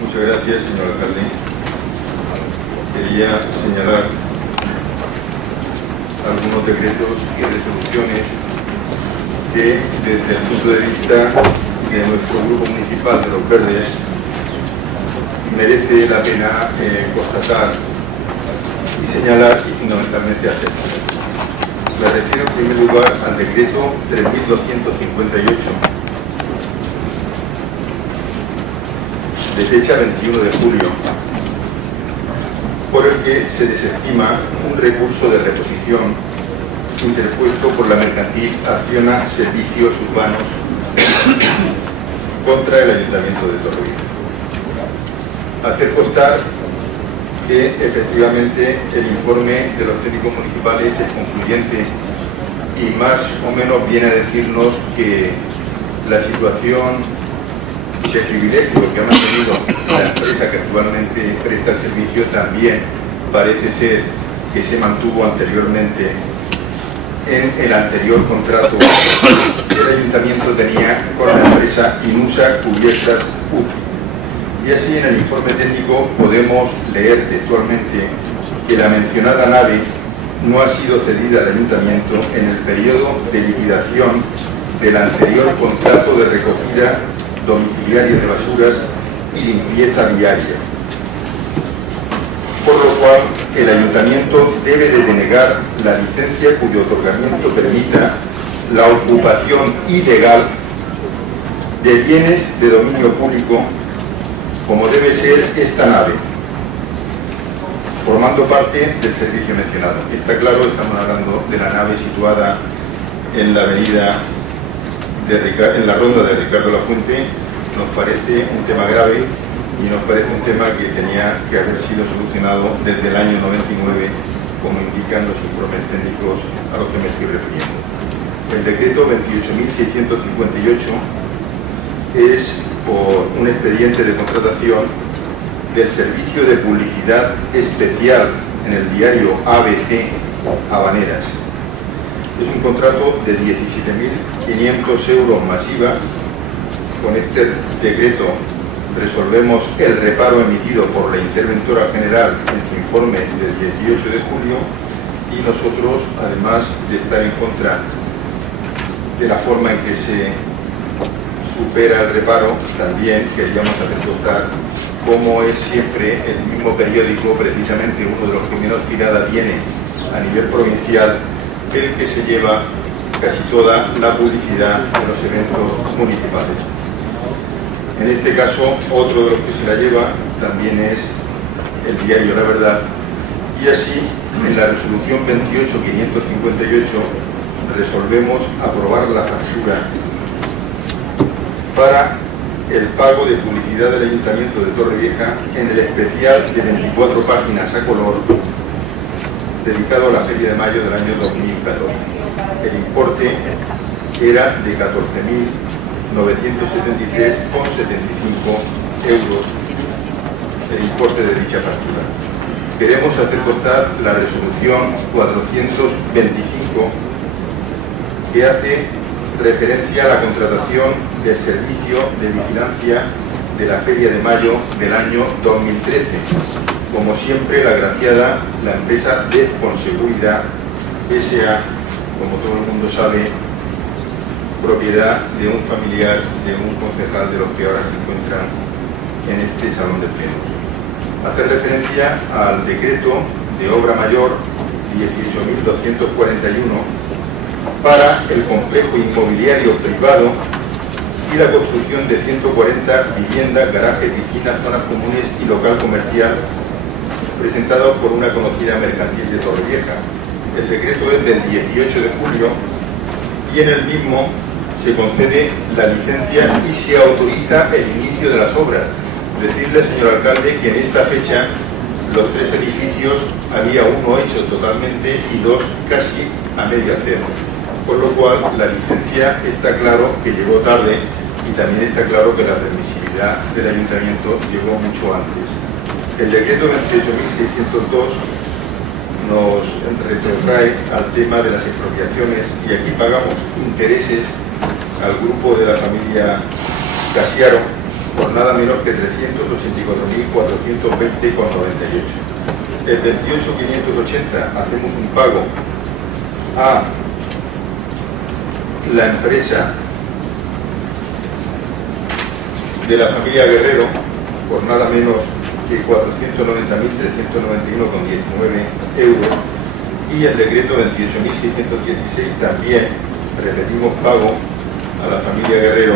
Muchas gracias, señor alcalde. Quería señalar algunos decretos y resoluciones que, desde el punto de vista de nuestro grupo municipal de Los Verdes, merece la pena constatar y señalar y fundamentalmente hacerlo. Me refiero en primer lugar al decreto 3258 de fecha 21 de julio, por el que se desestima un recurso de reposición interpuesto por la mercantil Acciona Servicios Urbanos contra el Ayuntamiento de Torrevieja. Hacer constar que efectivamente el informe de los técnicos municipales es concluyente y más o menos viene a decirnos que la situación de privilegio que ha mantenido la empresa que actualmente presta el servicio también parece ser que se mantuvo anteriormente en el anterior contrato que el ayuntamiento tenía con la empresa Inusa Cubiertas UC. Y así en el informe técnico podemos leer textualmente que la mencionada nave no ha sido cedida al ayuntamiento en el periodo de liquidación del anterior contrato de recogida domiciliaria de basuras y limpieza viaria, por lo cual el ayuntamiento debe de denegar la licencia cuyo otorgamiento permita la ocupación ilegal de bienes de dominio público, como debe ser esta nave, formando parte del servicio mencionado. Está claro, estamos hablando de la nave situada en la avenida en la ronda de Ricardo Lafuente. Nos parece un tema grave y nos parece un tema que tenía que haber sido solucionado desde el año 99, como indican los informes técnicos a los que me estoy refiriendo. El decreto 28.658 es por un expediente de contratación del servicio de publicidad especial en el diario ABC Habaneras. Es un contrato de 17.500 euros masiva. Con este decreto resolvemos el reparo emitido por la interventora general en su informe del 18 de julio y nosotros, además de estar en contra de la forma en que se supera el reparo, también queríamos hacer constar cómo es siempre el mismo periódico, precisamente uno de los que menos tirada tiene a nivel provincial, el que se lleva casi toda la publicidad de los eventos municipales. En este caso, otro de los que se la lleva también es el diario La Verdad, y así, en la resolución 28.558, resolvemos aprobar la factura para el pago de publicidad del Ayuntamiento de Torrevieja en el especial de 24 páginas a color dedicado a la Feria de Mayo del año 2014. El importe era de 14.973,75 euros, el importe de dicha factura. Queremos hacer constar la resolución 425 que hace referencia a la contratación del servicio de vigilancia de la Feria de Mayo del año 2013. Como siempre, la agraciada, la empresa Defconseguridad S.A., como todo el mundo sabe, propiedad de un familiar de un concejal de los que ahora se encuentran en este salón de plenos. Hacer referencia al decreto de obra mayor 18.241 para el complejo inmobiliario privado y la construcción de 140 viviendas, garajes, piscinas, zonas comunes y local comercial, presentado por una conocida mercantil de Torrevieja. El decreto es del 18 de julio y en el mismo se concede la licencia y se autoriza el inicio de las obras. Decirle, señor alcalde, que en esta fecha los tres edificios había uno hecho totalmente y dos casi a medio hacer, por lo cual la licencia está claro que llegó tarde y también está claro que la permisividad del ayuntamiento llegó mucho antes. El decreto 28.602 nos retrotrae al tema de las expropiaciones y aquí pagamos intereses al grupo de la familia Casiaro por nada menos que 384.420,98. El 28.580 hacemos un pago a la empresa de la familia Guerrero por nada menos que 490.391,19 euros, y el decreto 28.616 también repetimos pago a la familia Guerrero,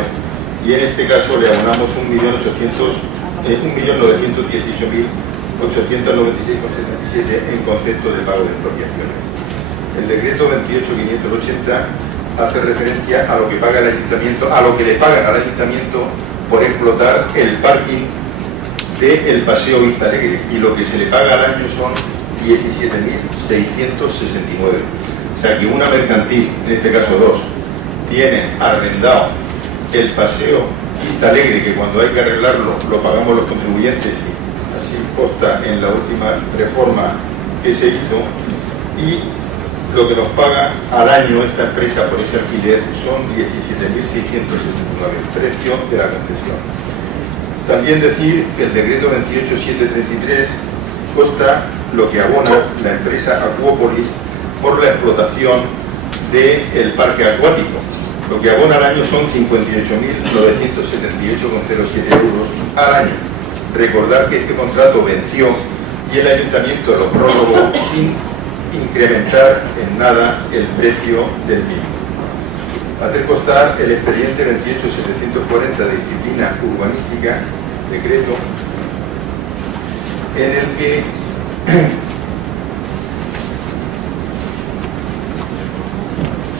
y en este caso le abonamos 1.918.896,77 en concepto de pago de expropiaciones. El decreto 28.580 hace referencia a lo que paga el ayuntamiento, a lo que le pagan al ayuntamiento por explotar el parking del Paseo Vista Alegre, y lo que se le paga al año son 17.669. O sea que una mercantil, en este caso dos, tiene arrendado el Paseo Vista Alegre, que cuando hay que arreglarlo lo pagamos los contribuyentes, y así consta en la última reforma que se hizo, y lo que nos paga al año esta empresa por ese alquiler son 17.669, precio de la concesión. También decir que el decreto 28.733 consta lo que abona la empresa Acuópolis por la explotación del parque acuático. Lo que abona al año son 58.978,07 euros al año. Recordar que este contrato venció y el ayuntamiento lo prorrogó sin incrementar en nada el precio del mismo. Hacer constar el expediente 28.740 de disciplina urbanística, decreto, en el que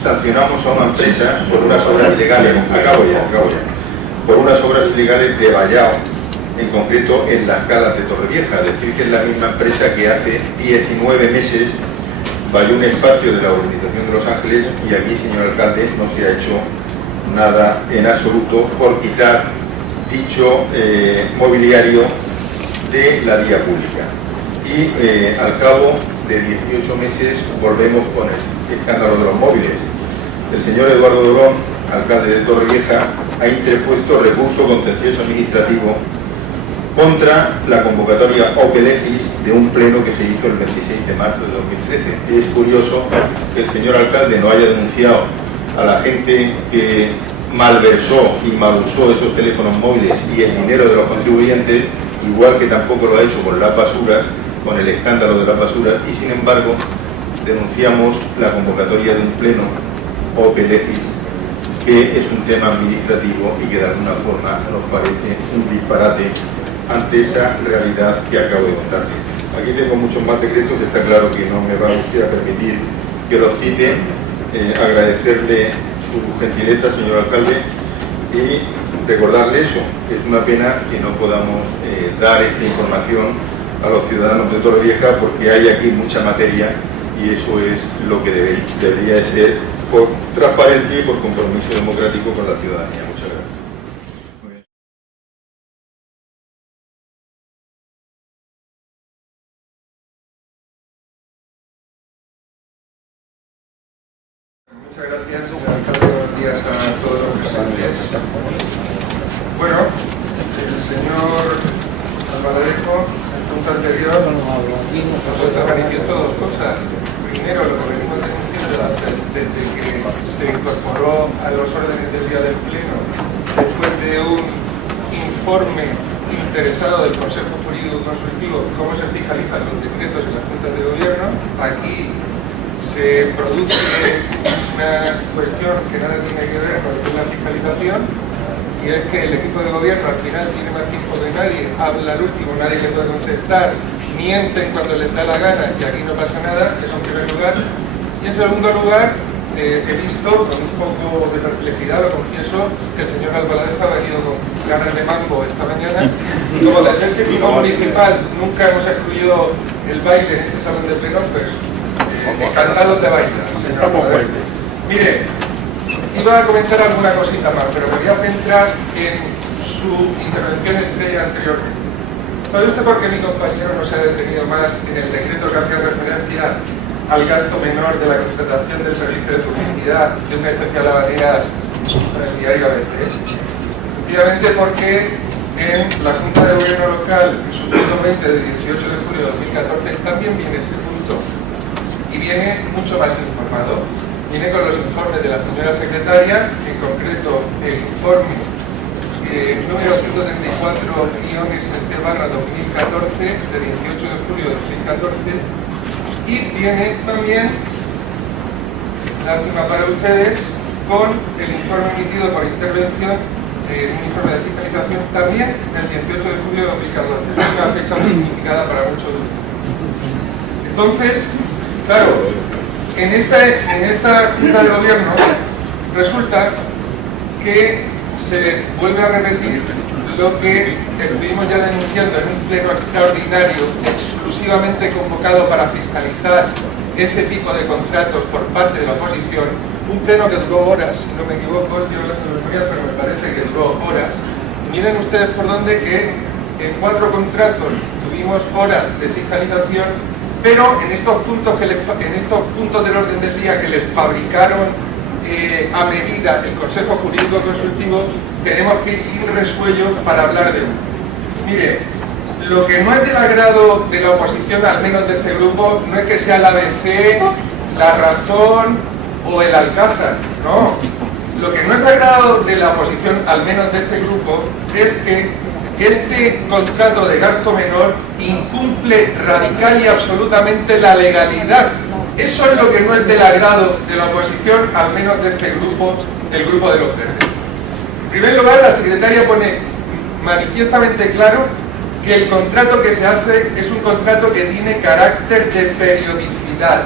sancionamos a una empresa por unas obras ilegales, por unas obras ilegales de vallado, en concreto en las calas de Torrevieja. Es decir, que es la misma empresa que hace 19 meses valló un espacio de la urbanización de Los Ángeles, y aquí, señor alcalde, no se ha hecho nada en absoluto por quitar dicho mobiliario de la vía pública. Y al cabo de 18 meses volvemos con el escándalo de los móviles. El señor Eduardo Dolón, alcalde de Torrevieja, ha interpuesto recurso contencioso administrativo contra la convocatoria Ope Legis de un pleno que se hizo el 26 de marzo de 2013. Es curioso que el señor alcalde no haya denunciado a la gente que malversó y malusó esos teléfonos móviles y el dinero de los contribuyentes, igual que tampoco lo ha hecho con las basuras, con el escándalo de las basuras, y sin embargo denunciamos la convocatoria de un pleno Ope Legis, que es un tema administrativo y que de alguna forma nos parece un disparate ante esa realidad que acabo de contarle. Aquí tengo muchos más decretos, que está claro que no me va usted a permitir que los cite. Agradecerle su gentileza, señor alcalde, y recordarle eso, que es una pena que no podamos dar esta información a los ciudadanos de Torrevieja, porque hay aquí mucha materia, y eso es lo que debería de ser, por transparencia y por compromiso democrático con la ciudadanía. Muchas gracias. Muchas gracias, señor alcalde. Buenos días a todos los presentes. Bueno, el señor Albaladejo, en el punto anterior, nos ha puesto a manifiesto dos cosas. Primero, lo que venimos denunciando desde que se incorporó a los órdenes del día del Pleno, después de un informe interesado del Consejo Jurídico Consultivo, cómo se fiscalizan los decretos en las juntas de gobierno. Aquí se produce una cuestión que nada tiene que ver con la fiscalización, y es que el equipo de gobierno al final tiene más tiempo que nadie, habla al último, nadie le puede contestar, mienten cuando les da la gana, y aquí no pasa nada. Eso en primer lugar. Y en segundo lugar, he visto con un poco de perplejidad, lo confieso, que el señor Albaladejo ha venido con ganas de mambo esta mañana. Como desde el equipo municipal nunca hemos excluido el baile en este salón de pleno, pues encantados de bailar, señor Albaladejo. Mire, iba a comentar alguna cosita más, pero me voy a centrar en su intervención estrella anteriormente. ¿Sabe usted por qué mi compañero no se ha detenido más en el decreto que hacía referencia al gasto menor de la contratación del servicio de publicidad de una especial Habaneras con el diario ABC? Sencillamente porque en la Junta de Gobierno Local, en su punto 20 del 18 de julio de 2014, también viene ese punto. Y viene mucho más informado. Viene con los informes de la señora secretaria, en concreto el informe número 134-2014 de 18 de julio de 2014, y viene también, lástima para ustedes, con el informe emitido por intervención, un informe de fiscalización también del 18 de julio de 2014. Es una fecha muy significada para muchos grupos. Entonces, claro, en esta Junta de Gobierno resulta que se vuelve a repetir lo que estuvimos ya denunciando en un pleno extraordinario exclusivamente convocado para fiscalizar ese tipo de contratos por parte de la oposición, un pleno que duró horas, si no me equivoco, estoy hablando de memoria, pero me parece que duró horas. Miren ustedes por dónde que en 4 contratos tuvimos horas de fiscalización, pero en estos puntos del orden del día que les fabricaron a medida el Consejo Jurídico Consultivo, tenemos que ir sin resuello para hablar de uno. Mire, lo que no es del agrado de la oposición, al menos de este grupo, no es que sea la ABC, la Razón o el Alcázar, no. Lo que no es agrado de la oposición, al menos de este grupo, es que este contrato de gasto menor incumple radical y absolutamente la legalidad. Eso es lo que no es del agrado de la oposición, al menos de este grupo, del grupo de los verdes. En primer lugar, la secretaria pone manifiestamente claro que el contrato que se hace es un contrato que tiene carácter de periodicidad,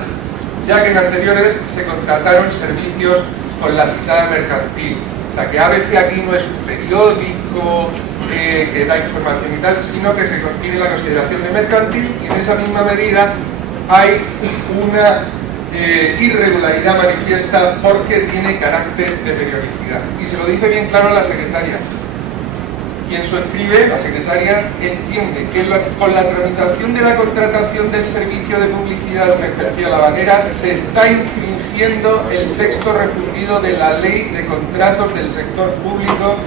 ya que en anteriores se contrataron servicios con la citada mercantil. O sea, que ABC aquí no es un periódico que da información y tal, sino que se tiene la consideración de mercantil, y en esa misma medida hay una irregularidad manifiesta porque tiene carácter de periodicidad. Y se lo dice bien claro a la secretaria. Quien suscribe, la secretaria, entiende que con la tramitación de la contratación del servicio de publicidad de una especial habanera se está infringiendo el texto refundido de la Ley de Contratos del Sector Público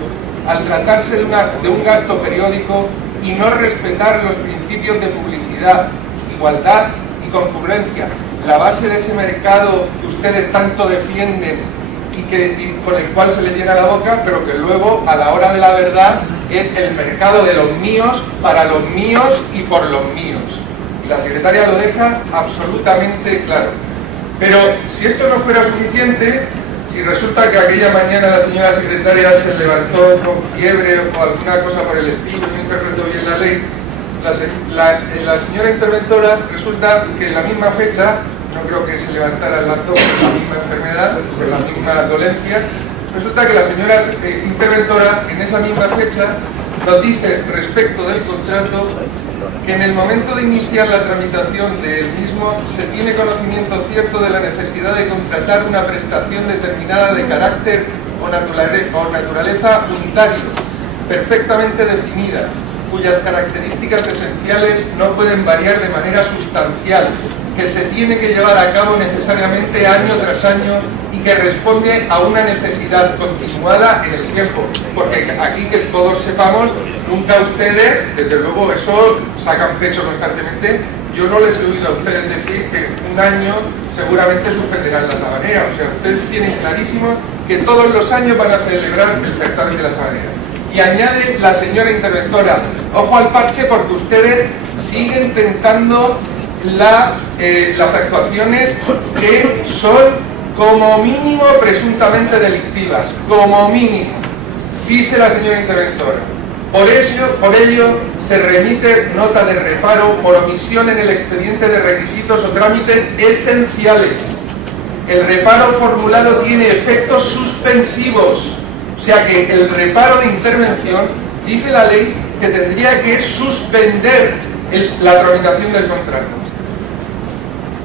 al tratarse de un gasto periódico y no respetar los principios de publicidad, igualdad y concurrencia, la base de ese mercado que ustedes tanto defienden y con el cual se les llena la boca, pero que luego, a la hora de la verdad, es el mercado de los míos, para los míos y por los míos. Y la secretaria lo deja absolutamente claro. Pero si esto no fuera suficiente, si resulta que aquella mañana la señora secretaria se levantó con fiebre o alguna cosa por el estilo y no interpretó bien la ley, la señora interventora resulta que en la misma fecha, no creo que se levantara las dos por la misma enfermedad, por la misma dolencia, resulta que la señora interventora en esa misma fecha nos dice respecto del contrato que en el momento de iniciar la tramitación del mismo se tiene conocimiento cierto de la necesidad de contratar una prestación determinada de carácter o naturaleza unitario, perfectamente definida, cuyas características esenciales no pueden variar de manera sustancial, que se tiene que llevar a cabo necesariamente año tras año y que responde a una necesidad continuada en el tiempo. Porque aquí, que todos sepamos, nunca ustedes, desde luego eso sacan pecho constantemente. Yo no les he oído a ustedes decir que un año seguramente suspenderán la sabanera. O sea, ustedes tienen clarísimo que todos los años van a celebrar el certamen de la sabanera. Y añade la señora interventora, ojo al parche porque ustedes siguen tentando las actuaciones que son como mínimo presuntamente delictivas, como mínimo, dice la señora interventora. Por ello se remite nota de reparo por omisión en el expediente de requisitos o trámites esenciales. El reparo formulado tiene efectos suspensivos, o sea que el reparo de intervención, dice la ley, que tendría que suspender la tramitación del contrato.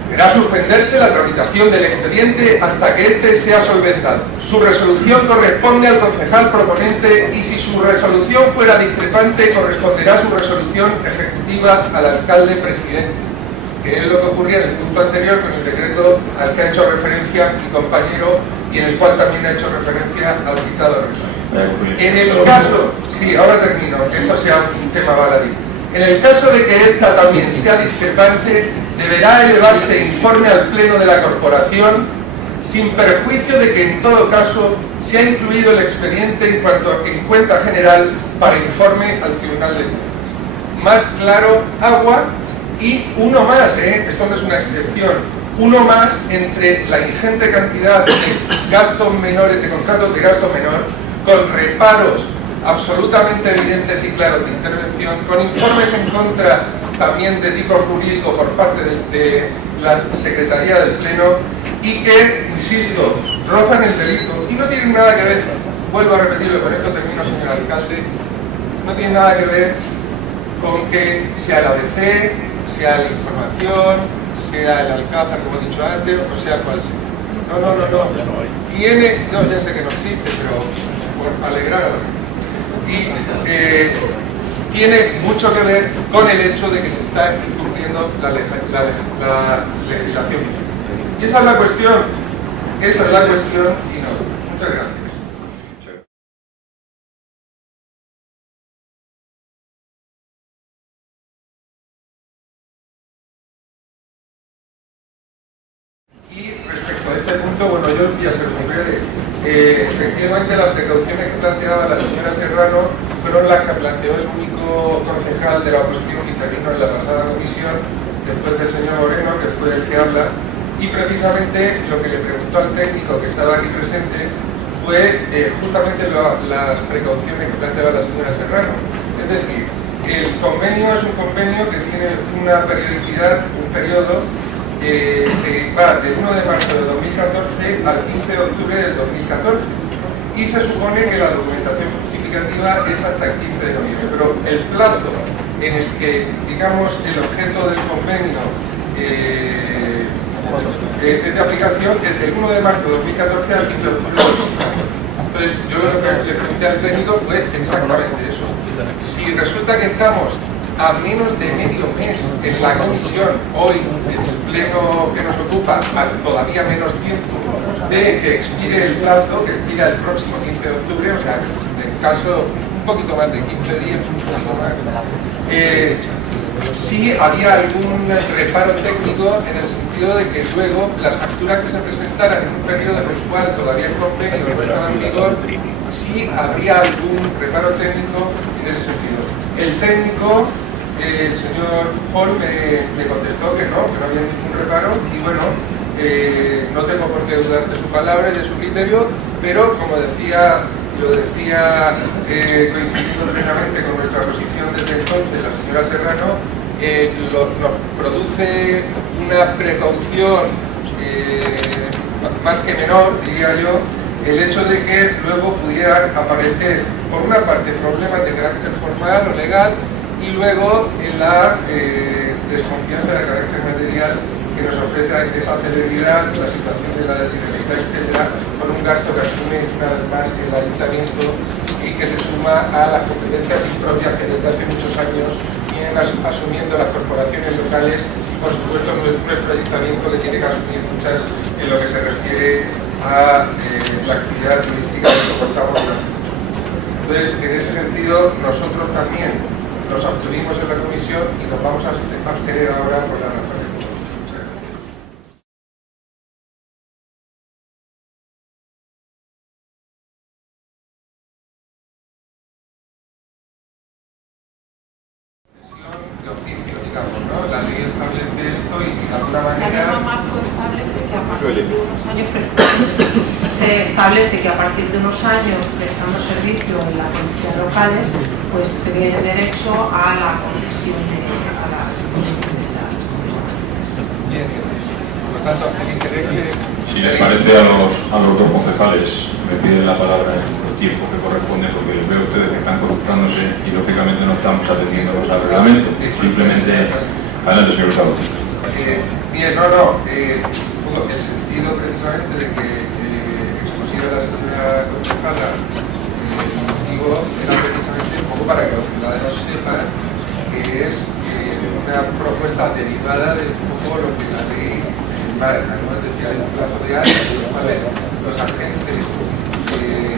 Deberá suspenderse la tramitación del expediente hasta que éste sea solventado. Su resolución corresponde al concejal proponente y si su resolución fuera discrepante, corresponderá su resolución ejecutiva al alcalde presidente, que es lo que ocurría en el punto anterior con el decreto al que ha hecho referencia mi compañero y en el cual también ha hecho referencia al citado reglamento. En el caso, sí, ahora termino, que esto sea un tema baladí. En el caso de que esta también sea discrepante, deberá elevarse informe al Pleno de la Corporación, sin perjuicio de que en todo caso se ha incluido el expediente en cuenta general para informe al Tribunal de Cuentas. Más claro, agua, y uno más, esto no es una excepción, uno más entre la ingente cantidad de gastos menores, de contratos de gasto menor, con reparos absolutamente evidentes y claros de intervención, con informes en contra también de tipo jurídico por parte de la Secretaría del Pleno, y que, insisto, rozan el delito y no tienen nada que ver, vuelvo a repetirlo, con esto termino, señor alcalde, no tienen nada que ver con que sea el ABC, sea la información, sea el Alcázar, como he dicho antes, o sea cual sea. No. Tiene, no, ya sé que no existe, pero por alegrar a la gente. Y tiene mucho que ver con el hecho de que se está incumpliendo la legislación. Y esa es la cuestión, y no. Muchas gracias. Y respecto a este punto, bueno, yo voy a ser muy breve. Efectivamente, las precauciones que planteaba la señora Serrano fueron las que planteó el único concejal de la oposición que intervino en la pasada comisión, después del señor Moreno, que fue el que habla, y precisamente lo que le preguntó al técnico que estaba aquí presente fue justamente las precauciones que planteaba la señora Serrano. Es decir, el convenio es un convenio que tiene una periodicidad, un periodo que va del 1 de marzo de 2014 al 15 de octubre del 2014, y se supone que la documentación justificativa es hasta el 15 de noviembre, pero el plazo en el que, digamos, el objeto del convenio es de aplicación desde el 1 de marzo de 2014 al 15 de octubre de 2014. Entonces, yo lo que le pregunté al técnico fue exactamente eso. Si resulta que estamos a menos de medio mes en la comisión, hoy en el pleno que nos ocupa, a todavía menos tiempo de que expire el plazo, que expira el próximo 15 de octubre, o sea, en caso un poquito más de 15 días, un poquito más, sí había algún reparo técnico en el sentido de que luego las facturas que se presentaran en un periodo en el cual todavía el convenio no estaba en vigor, sí habría algún reparo técnico en ese sentido. El técnico, el señor Paul, me contestó que no había ningún reparo, y bueno, no tengo por qué dudar de su palabra y de su criterio, pero como decía, coincidiendo plenamente con nuestra posición desde entonces, la señora Serrano, nos produce una precaución más que menor, diría yo, el hecho de que luego pudieran aparecer, por una parte, problemas de carácter formal o legal, y luego la desconfianza de carácter material que nos ofrece esa celeridad, la situación de la desdirecta, etcétera, por un gasto que asume una vez más el ayuntamiento y que se suma a las competencias impropias que desde hace muchos años vienen asumiendo las corporaciones locales, y por supuesto nuestro ayuntamiento le tiene que asumir muchas en lo que se refiere a la actividad turística que soportamos durante mucho tiempo. Entonces, en ese sentido, nosotros también nos abstuvimos en la comisión y nos vamos a abstener ahora por las razones que hemos dicho. Muchas gracias. De oficio, digamos, ¿no? La ley establece esto y de alguna manera... Se establece que a partir de unos años prestando servicio en las policías locales, pues tiene derecho a la concesión de estas. Bien, por lo tanto, el interés que... Si les parece a los dos concejales, me piden la palabra en el tiempo que corresponde, porque les veo a ustedes que están corruptándose y lógicamente no estamos atendiéndonos al reglamento. Simplemente, adelante, señor Salud. Bien, el sentido precisamente de que expusiera la señora concejala el motivo era precisamente un poco para que los ciudadanos sepan que es una propuesta derivada de un poco lo que la ley marca, ¿no? Es decir, hay un plazo de años en los cuales los agentes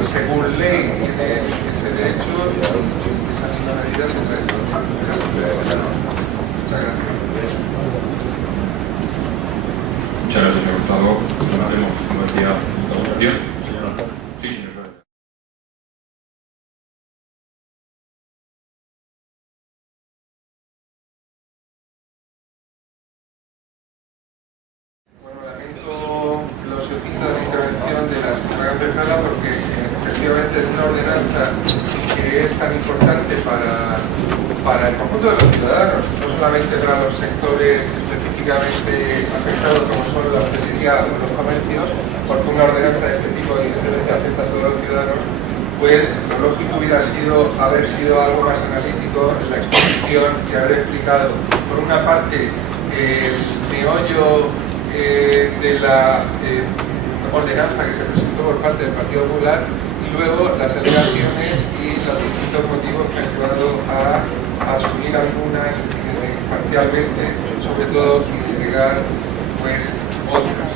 según ley tiene ese derecho y esa misma medida se trae en la Asamblea de la Norma. Muchas gracias. Muchas gracias, señor Hurtado. Haremos, como decía, esta votación. Sí, señor. Bueno, lamento lo sucinto de la intervención de la señora concejala porque efectivamente es una ordenanza que es tan importante para el conjunto de los ciudadanos, no solamente para los sectores específicamente afectados como son la hostelería o los comercios, porque una ordenanza de este tipo evidentemente afecta a todos los ciudadanos, pues lo lógico hubiera sido haber sido algo más analítico en la exposición y haber explicado, por una parte, el meollo de la ordenanza que se presentó por parte del Partido Popular y luego las alegaciones y los distintos motivos que han llevado a asumir algunas parcialmente, sobre todo, y delegar pues otras.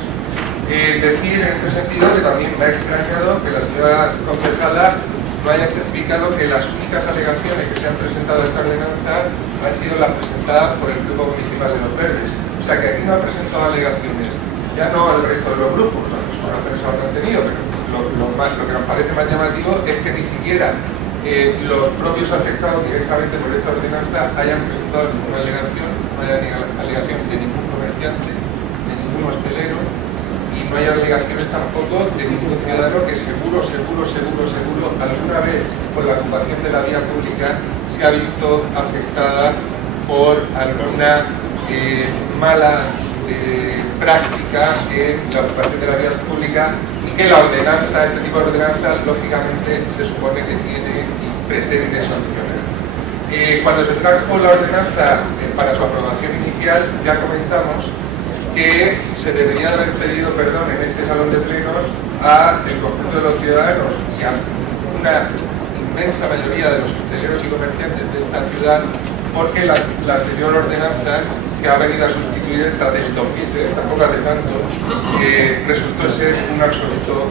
Decir en este sentido que también me ha extrañado que la señora concejala no haya explicado que las únicas alegaciones que se han presentado a esta ordenanza han sido las presentadas por el Grupo Municipal de los Verdes. O sea que aquí no ha presentado alegaciones, ya no al resto de los grupos, las oraciones habrán tenido, pero lo que nos parece más llamativo es que ni siquiera los propios afectados directamente por esta ordenanza hayan presentado ninguna alegación, no haya alegación de ningún comerciante, de ningún hostelero, y no haya alegaciones tampoco de ningún ciudadano que seguro, alguna vez con la ocupación de la vía pública se ha visto afectada por alguna mala práctica en la ocupación de la vía pública y que la ordenanza, este tipo de ordenanza, lógicamente se supone que tiene y pretende sancionar. Cuando se trajo la ordenanza para su aprobación inicial, ya comentamos que se debería haber pedido perdón en este salón de plenos al conjunto de los ciudadanos y a una inmensa mayoría de los hosteleros y comerciantes de esta ciudad, porque la anterior ordenanza, que ha venido a sustituir esta del 2003, tampoco hace tanto, resultó ser un absoluto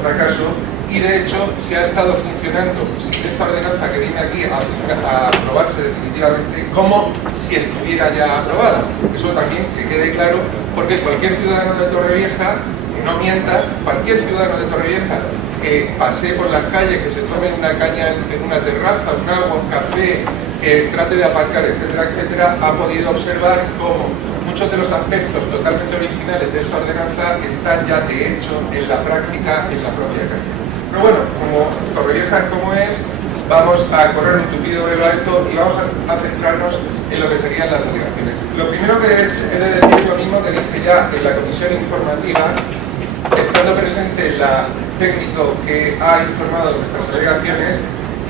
fracaso, y de hecho se ha estado funcionando sin esta ordenanza que viene aquí a aprobarse definitivamente como si estuviera ya aprobada. Eso también que quede claro, porque cualquier ciudadano de Torrevieja, que no mienta, cualquier ciudadano de Torrevieja que pase por las calles, que se tome una caña en una terraza, un agua, un café, que trate de aparcar, etcétera, etcétera, ha podido observar cómo muchos de los aspectos totalmente originales de esta ordenanza están ya de hecho en la práctica en la propia calle. Pero bueno, como Torrevieja como es, vamos a correr un tupido velo a esto y vamos a centrarnos en lo que serían las alegaciones. Lo primero que he de decir, lo mismo que dije ya en la comisión informativa, estando presente la técnico que ha informado de nuestras alegaciones,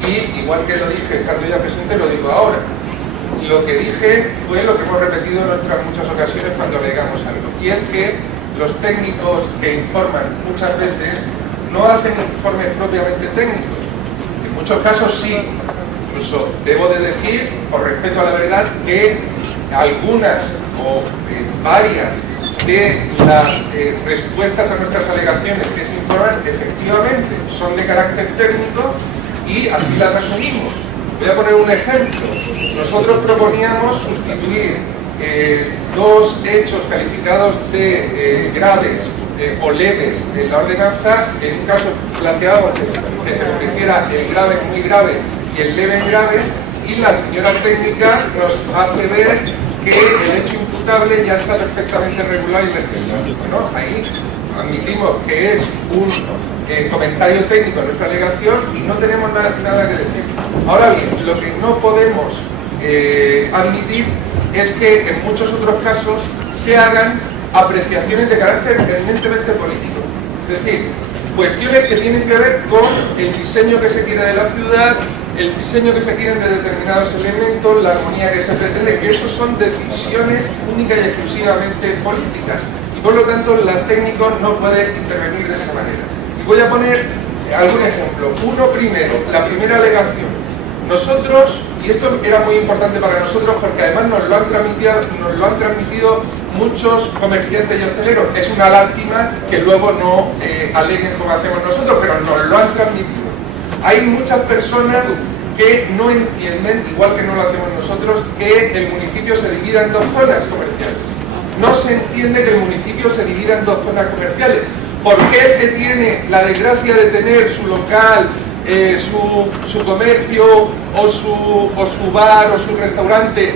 y igual que lo dije estando ya presente, lo digo ahora. Lo que dije fue lo que hemos repetido en otras muchas ocasiones cuando alegamos algo, y es que los técnicos que informan muchas veces no hacen informes propiamente técnicos. En muchos casos sí, incluso debo de decir, por respeto a la verdad, que algunas o varias de las respuestas a nuestras alegaciones que se informan efectivamente son de carácter técnico y así las asumimos. Voy a poner un ejemplo. Nosotros proponíamos sustituir dos hechos calificados de graves o leves en la ordenanza. En un caso planteábamos que se convirtiera el grave en muy grave y el leve en grave, y la señora técnica nos hace ver que el hecho imputable ya está perfectamente regulado y legislado. Bueno, ahí admitimos que es un comentario técnico en nuestra alegación y no tenemos nada que decir. Ahora bien, lo que no podemos admitir es que en muchos otros casos se hagan apreciaciones de carácter eminentemente político. Es decir, cuestiones que tienen que ver con el diseño que se quiere de la ciudad, el diseño que se quieren de determinados elementos, la armonía que se pretende, que eso son decisiones únicas y exclusivamente políticas. Y por lo tanto, la técnico no puede intervenir de esa manera. Y voy a poner algún ejemplo. Uno primero, la primera alegación. Nosotros, y esto era muy importante para nosotros porque además nos lo han transmitido muchos comerciantes y hosteleros. Es una lástima que luego no aleguen como hacemos nosotros, pero nos lo han transmitido. Hay muchas personas que no entienden, igual que no lo hacemos nosotros, que el municipio se divida en dos zonas comerciales. No se entiende que el municipio se divida en dos zonas comerciales. ¿Por qué el que tiene la desgracia de tener su local, su comercio o su bar o su restaurante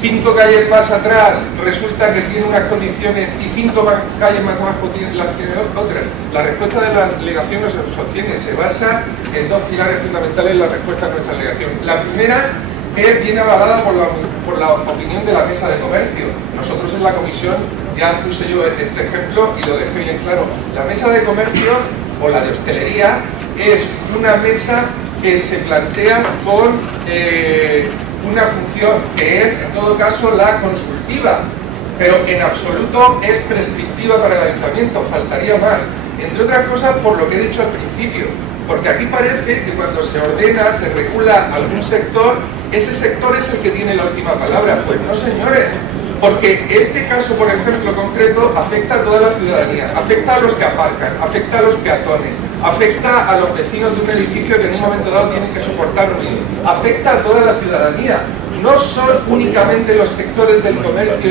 5 calles más atrás resulta que tiene unas condiciones y 5 calles más abajo tiene otras? La respuesta de la alegación no se sostiene, se basa en dos pilares fundamentales en la respuesta a nuestra alegación. La primera, que viene avalada por la opinión de la mesa de comercio. Nosotros en la comisión ya puse yo este ejemplo y lo dejé bien claro. La mesa de comercio o la de hostelería es una mesa que se plantea con una función que es en todo caso la consultiva, pero en absoluto es prescriptiva para el ayuntamiento, faltaría más, entre otras cosas por lo que he dicho al principio, porque aquí parece que cuando se ordena, se regula algún sector, ese sector es el que tiene la última palabra. Pues no, señores, porque este caso, por ejemplo, concreto, afecta a toda la ciudadanía, afecta a los que aparcan, afecta a los peatones, afecta a los vecinos de un edificio que en un momento dado tienen que soportar ruido, afecta a toda la ciudadanía. No son únicamente los sectores del comercio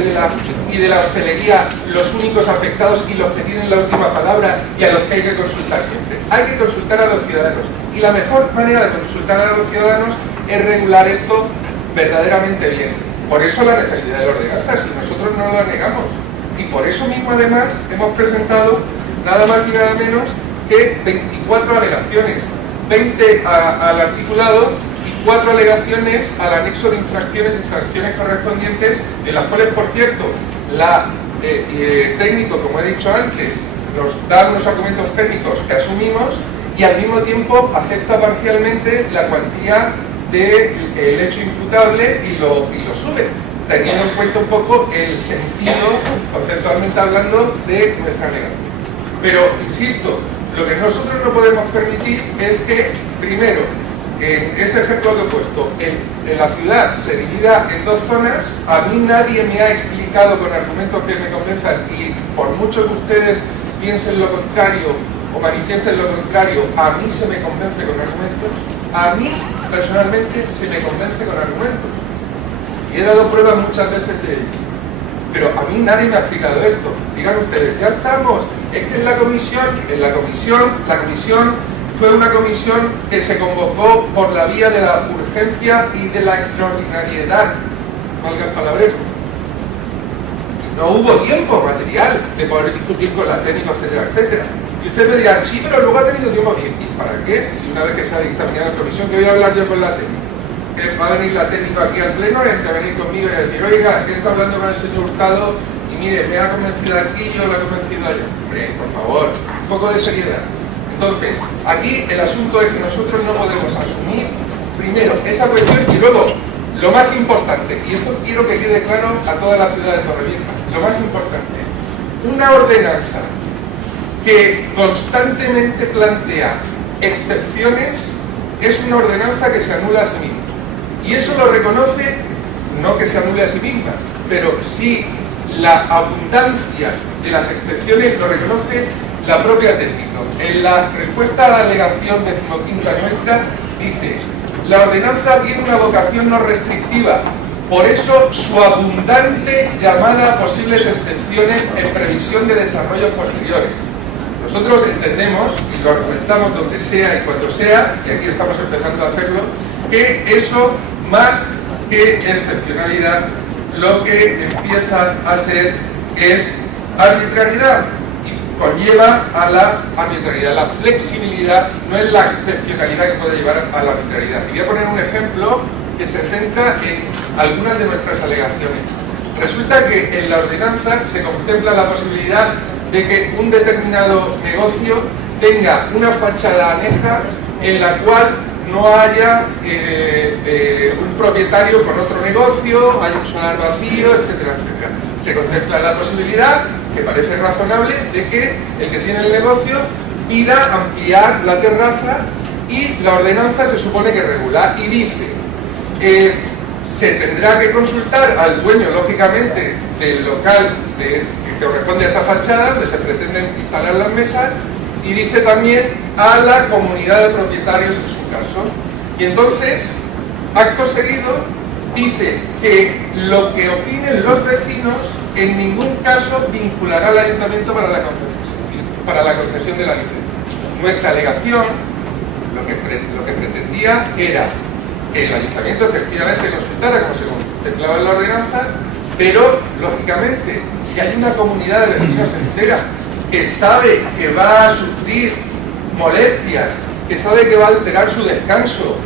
y de la hostelería los únicos afectados y los que tienen la última palabra y a los que hay que consultar siempre. Hay que consultar a los ciudadanos y la mejor manera de consultar a los ciudadanos es regular esto verdaderamente bien. Por eso la necesidad de la ordenanza, si nosotros no la negamos. Y por eso mismo además hemos presentado nada más y nada menos que 24 alegaciones, 20 al articulado y 4 alegaciones al anexo de infracciones y sanciones correspondientes, de las cuales, por cierto, la técnico, como he dicho antes, nos da unos argumentos técnicos que asumimos y al mismo tiempo acepta parcialmente la cuantía del hecho imputable y lo sube, teniendo en cuenta un poco el sentido, conceptualmente hablando, de nuestra alegación. Pero, insisto, lo que nosotros no podemos permitir es que, primero, en ese ejemplo que he puesto, en la ciudad se divida en dos zonas. A mí nadie me ha explicado con argumentos que me convenzan, y por mucho que ustedes piensen lo contrario o manifiesten lo contrario, a mí se me convence con argumentos. A mí, personalmente, se me convence con argumentos. Y he dado pruebas muchas veces de ello. Pero a mí nadie me ha explicado esto. Digan ustedes, ya estamos. Es que en la comisión fue una comisión que se convocó por la vía de la urgencia y de la extraordinariedad, valga el palabrejo. Y no hubo tiempo material de poder discutir con la técnica, etcétera, etcétera. Y ustedes me dirán, sí, pero luego ha tenido tiempo. ¿Y para qué? Si una vez que se ha dictaminado en comisión, que voy a hablar yo con la técnica, que va a venir la técnica aquí al pleno y a venir conmigo y a decir, oiga, que está hablando con el señor Hurtado y mire, me ha convencido aquí, yo lo he convencido allá. Hombre, por favor, un poco de seriedad. Entonces, aquí el asunto es que nosotros no podemos asumir, primero, esa cuestión y luego, lo más importante, y esto quiero que quede claro a toda la ciudad de Torrevieja, lo más importante, una ordenanza que constantemente plantea excepciones es una ordenanza que se anula a sí misma. Y eso lo reconoce, no que se anule a sí misma, pero sí la abundancia de las excepciones lo reconoce la propia técnica. En la respuesta a la alegación 15ª nuestra dice: la ordenanza tiene una vocación no restrictiva, por eso su abundante llamada a posibles excepciones en previsión de desarrollos posteriores. Nosotros entendemos, y lo argumentamos donde sea y cuando sea, y aquí estamos empezando a hacerlo, que eso, más que excepcionalidad, lo que empieza a ser es arbitrariedad, y conlleva a la arbitrariedad. La flexibilidad no es la excepcionalidad que puede llevar a la arbitrariedad. Y voy a poner un ejemplo que se centra en algunas de nuestras alegaciones. Resulta que en la ordenanza se contempla la posibilidad de que un determinado negocio tenga una fachada aneja en la cual no haya un propietario con otro negocio, haya un solar vacío, etcétera, etcétera. Se contempla la posibilidad, que parece razonable, de que el que tiene el negocio pida ampliar la terraza, y la ordenanza se supone que regula y dice se tendrá que consultar al dueño, lógicamente, del local que corresponde a esa fachada, donde se pretenden instalar las mesas, y dice también a la comunidad de propietarios en su caso. Y entonces, acto seguido, dice que lo que opinen los vecinos en ningún caso vinculará al ayuntamiento para la concesión de la licencia. Nuestra alegación, lo que pretendía era que el ayuntamiento efectivamente consultara como se contemplaba en la ordenanza, pero lógicamente si hay una comunidad de vecinos entera que sabe que va a sufrir molestias, que sabe que va a alterar su descanso,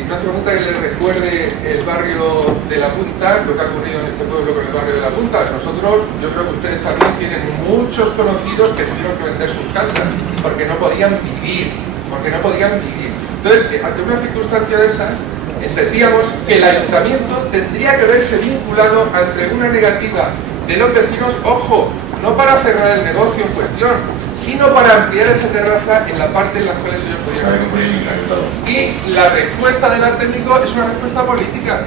y no hace falta que le recuerde el barrio de La Punta, lo que ha ocurrido en este pueblo con el barrio de La Punta. Nosotros, yo creo que ustedes también tienen muchos conocidos que tuvieron que vender sus casas porque no podían vivir, Entonces, ante una circunstancia de esas, entendíamos que el ayuntamiento tendría que verse vinculado ante una negativa de los vecinos, ojo, no para cerrar el negocio en cuestión, sino para ampliar esa terraza en la parte en la cual ellos podían. Y la respuesta del técnico es una respuesta política,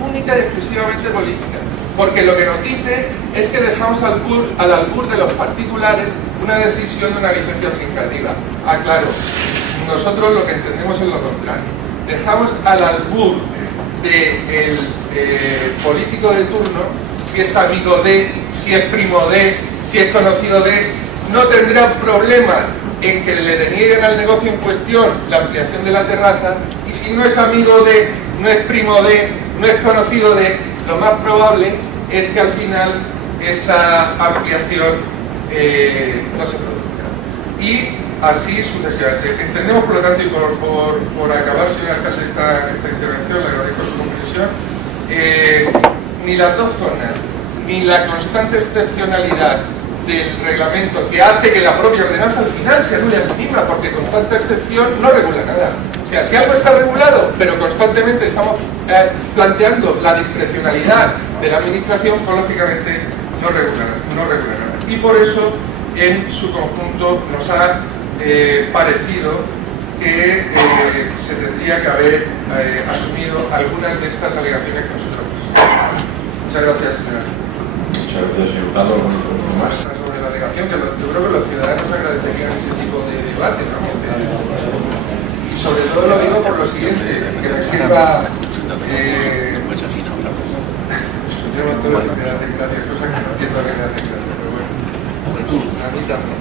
única y exclusivamente política, porque lo que nos dice es que dejamos al albur de los particulares una decisión de una licencia administrativa. Ah, claro, nosotros lo que entendemos es lo contrario. Dejamos al albur del político de turno, si es amigo de, si es primo de, si es conocido de, no tendrá problemas en que le denieguen al negocio en cuestión la ampliación de la terraza, y si no es amigo de, no es primo de, no es conocido de, lo más probable es que al final esa ampliación no se produzca. Y así sucesivamente. Entendemos, por lo tanto, y por acabar, señor alcalde, esta intervención, le agradezco su comprensión, ni las dos zonas, ni la constante excepcionalidad del reglamento, que hace que la propia ordenanza al final se anule a sí misma, porque con tanta excepción no regula nada. O sea, si algo está regulado, pero constantemente estamos planteando la discrecionalidad de la administración, pues lógicamente no regula nada. Y por eso, en su conjunto, nos ha parecido que se tendría que haber asumido algunas de estas alegaciones que nosotros presentamos. Muchas gracias, señora. Muchas gracias, señor Hurtado. Sobre la alegación, que yo creo que los ciudadanos agradecerían ese tipo de debate, ¿no? Y sobre todo lo digo por lo siguiente, que me sirva... señor Montoro siempre hace gracias, cosas que no entiendo a qué me hacen gracia, pero bueno, a mí también.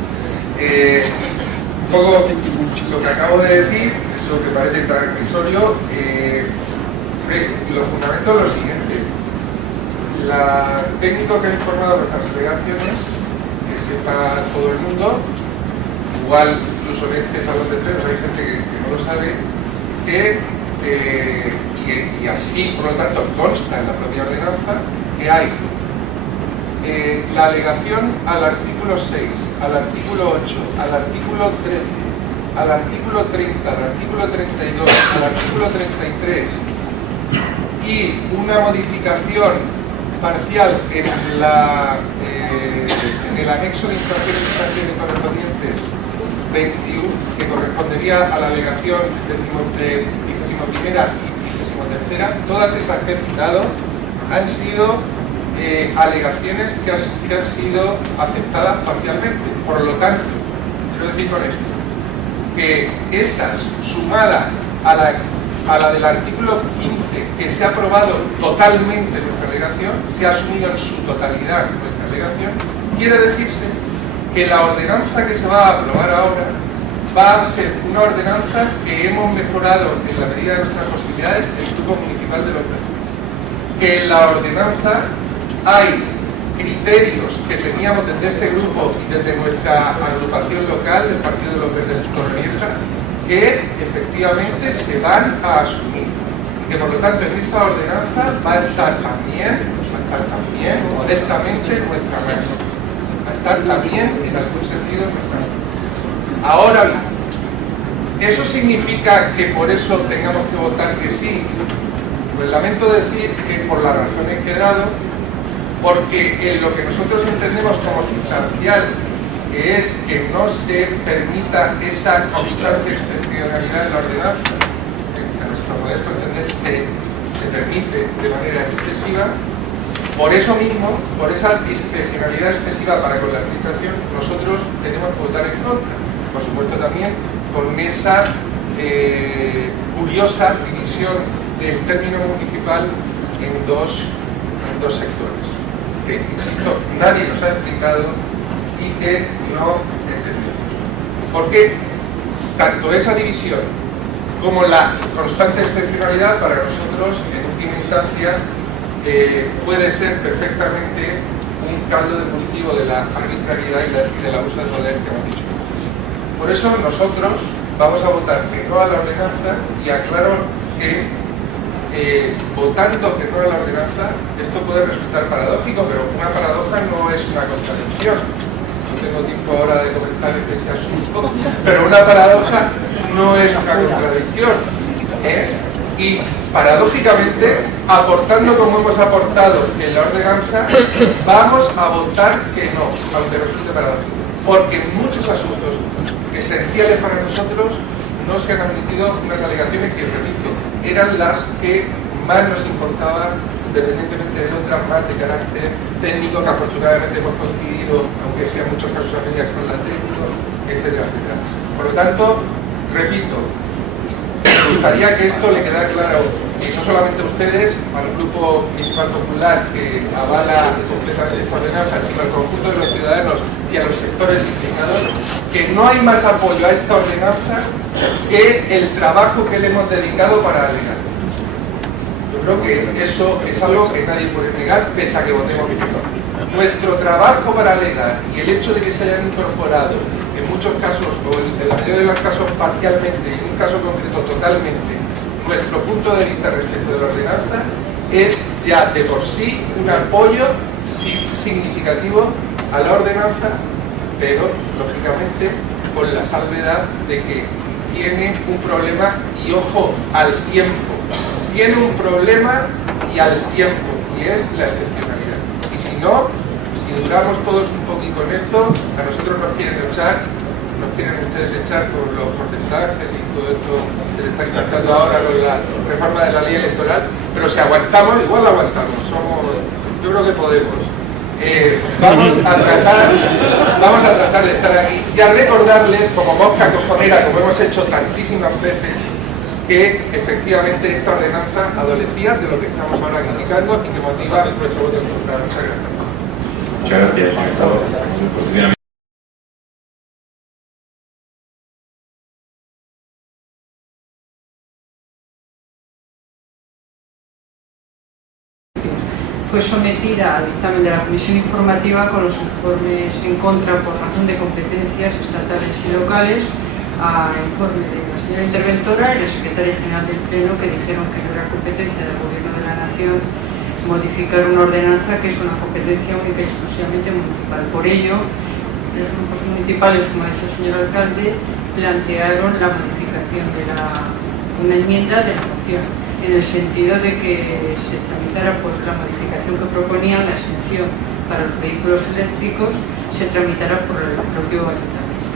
Un poco lo que acabo de decir, eso que parece transmisorio, lo fundamento es lo siguiente. La técnico que ha informado nuestras alegaciones, que sepa todo el mundo, igual incluso en este salón de plenos hay gente que no lo sabe, y así por lo tanto consta en la propia ordenanza que hay la alegación al artículo 6, al artículo 8, al artículo 13, al artículo 30, al artículo 32, al artículo 33 y una modificación parcial en el anexo de infracciones y sanciones correspondientes 21, que correspondería a la alegación 21ª y 23ª, todas esas que he citado han sido alegaciones que han sido aceptadas parcialmente. Por lo tanto, quiero decir con esto, que esas, sumada a la del artículo 15, que se ha aprobado totalmente nuestra alegación, se ha asumido en su totalidad nuestra alegación, quiere decirse que la ordenanza que se va a aprobar ahora va a ser una ordenanza que hemos mejorado en la medida de nuestras posibilidades el Grupo Municipal de los Verdes. Que en la ordenanza hay criterios que teníamos desde este grupo y desde nuestra agrupación local del Partido de los Verdes en Torrevieja, que efectivamente se van a asumir. Y que por lo tanto en esa ordenanza va a estar también modestamente nuestra mano. Va a estar también en algún sentido nuestra mano. Ahora bien, ¿eso significa que por eso tengamos que votar que sí? Pues lamento decir que por las razones que he dado, porque en lo que nosotros entendemos como sustancial, que es que no se permita esa constante excepcionalidad en la ordenanza, que a nuestro modesto entender se permite de manera excesiva, Por eso mismo, por esa discrecionalidad excesiva para con la administración, nosotros tenemos que votar en contra. Por supuesto también con esa curiosa división del término municipal en dos sectores, que, insisto, nadie nos ha explicado y que no entendemos. Porque tanto esa división como la constante excepcionalidad para nosotros, en última instancia, puede ser perfectamente un caldo de cultivo de la arbitrariedad y del abuso de poder que hemos dicho. Por eso nosotros vamos a votar que no a la ordenanza, y aclaro que votando que no a la ordenanza, esto puede resultar paradójico, pero una paradoja no es una contradicción. No tengo tiempo ahora de comentar este asunto, pero una paradoja no es una contradicción. Y paradójicamente, aportando como hemos aportado en la ordenanza, vamos a votar que no, aunque resulte paradójico, porque en muchos asuntos esenciales para nosotros no se han admitido unas alegaciones que, repito, eran las que más nos importaban, independientemente de otras más de carácter técnico, que afortunadamente hemos coincidido, aunque sea en muchos casos a medias con la técnica, etcétera, etcétera. Por lo tanto, repito, me gustaría que esto le quedara claro, y no solamente a ustedes, al Grupo Municipal Popular que avala completamente esta ordenanza, sino al conjunto de los ciudadanos y a los sectores implicados, que no hay más apoyo a esta ordenanza que el trabajo que le hemos dedicado para alegar. Yo creo que eso es algo que nadie puede negar, pese a que votemos que no. Nuestro trabajo para alegar y el hecho de que se hayan incorporado en muchos casos, o en la mayoría de los casos parcialmente, y en un caso concreto totalmente, nuestro punto de vista respecto de la ordenanza, es ya de por sí un apoyo significativo a la ordenanza, pero lógicamente con la salvedad de que tiene un problema, y ojo, al tiempo. Tiene un problema y al tiempo, y es la excepcionalidad. Y si no, si duramos todos un poquito en esto, a nosotros nos quieren echar, nos quieren ustedes echar con los porcentajes y todo esto que se está intentando ahora con la reforma de la ley electoral, pero si aguantamos, igual la aguantamos, yo creo que podemos. Vamos a tratar de estar aquí y a recordarles, como mosca cojonera, como hemos hecho tantísimas veces, que efectivamente esta ordenanza adolecía de lo que estamos ahora criticando y que motiva nuestro voto en contra. Muchas gracias. Muchas gracias, señor. Fue sometida al dictamen de la Comisión Informativa con los informes en contra por razón de competencias estatales y locales, a informe de la señora interventora y la secretaria general del Pleno, que dijeron que no era competencia del Gobierno de la Nación modificar una ordenanza que es una competencia única y exclusivamente municipal. Por ello, los grupos municipales, como ha dicho el señor alcalde, plantearon la modificación de una enmienda de la moción, en el sentido de que se tramitara por la modificación que proponían, la exención para los vehículos eléctricos, se tramitara por el propio ayuntamiento,